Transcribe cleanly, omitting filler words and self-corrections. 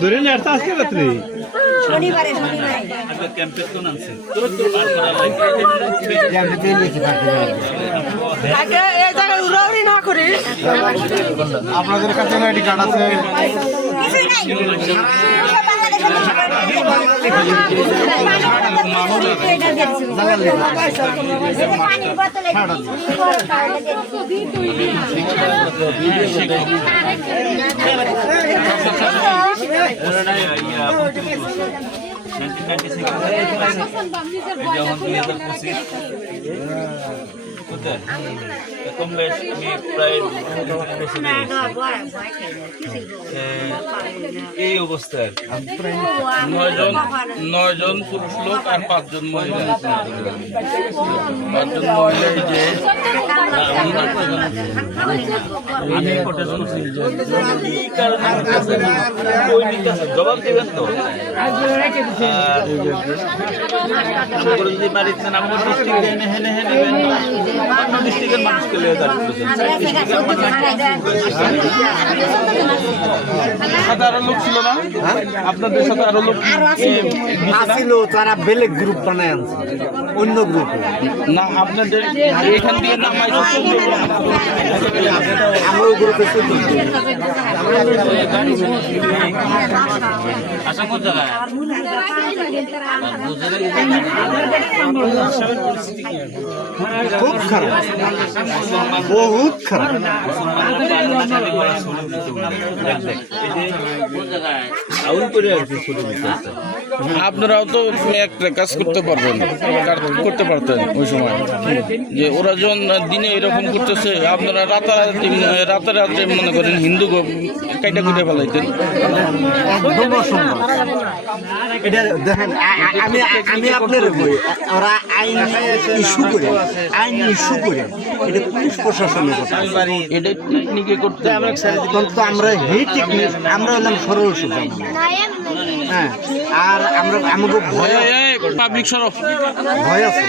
ধরে নিয়ে আসতে আসতে রাত্রি শনিবারে আপনাদের কাছে আইডি কার্ড আছে? এই অবস্থায় 9 জন পুরুষ লোক আর 5 জন মহিলা। 5 জন মহিলা যে আমি এই কারণে জবাব দেবেন তো যদি বাড়িতে আমার ডিস্ট্রিক্টে হেনে হেনে অন্য ডিস্ট্রিক্টের মানুষকে লিয়ে সাথে আরো লোক ছিল না? আপনাদের সাথে আরো লোক ছিল, তারা বেলেগ গ্রুপ বানায় আনছে, অন্য গ্রুপ না। আপনাদের এখান থেকে নামাই আমরা ওই গ্রুপে আশা কোন জায়গায় খুব খারাপ, বহুত খারাপ। আপনারাও তো একটা কাজ করতে পারবেন, করতে পারতেন ওই সময়, যে ওরা যখন দিনে এরকম করতেছে আপনারা রাতারাতি মনে করেন হিন্দু কাইটা কুটে ফেলাইতেন। একদম অসম্ভব। এটা দেখেন, আমি আপনার বই, ওরা আইন ইস্যু করে এটা পুলিশ প্রশাসনের কথা। এটা টেকনিকে করতে তো আমরা এই টেকনিক, আমরা হলাম সরল সোজা। হ্যাঁ, আর আমরা আমাকে ভয় পাবলিক সরফ আছে।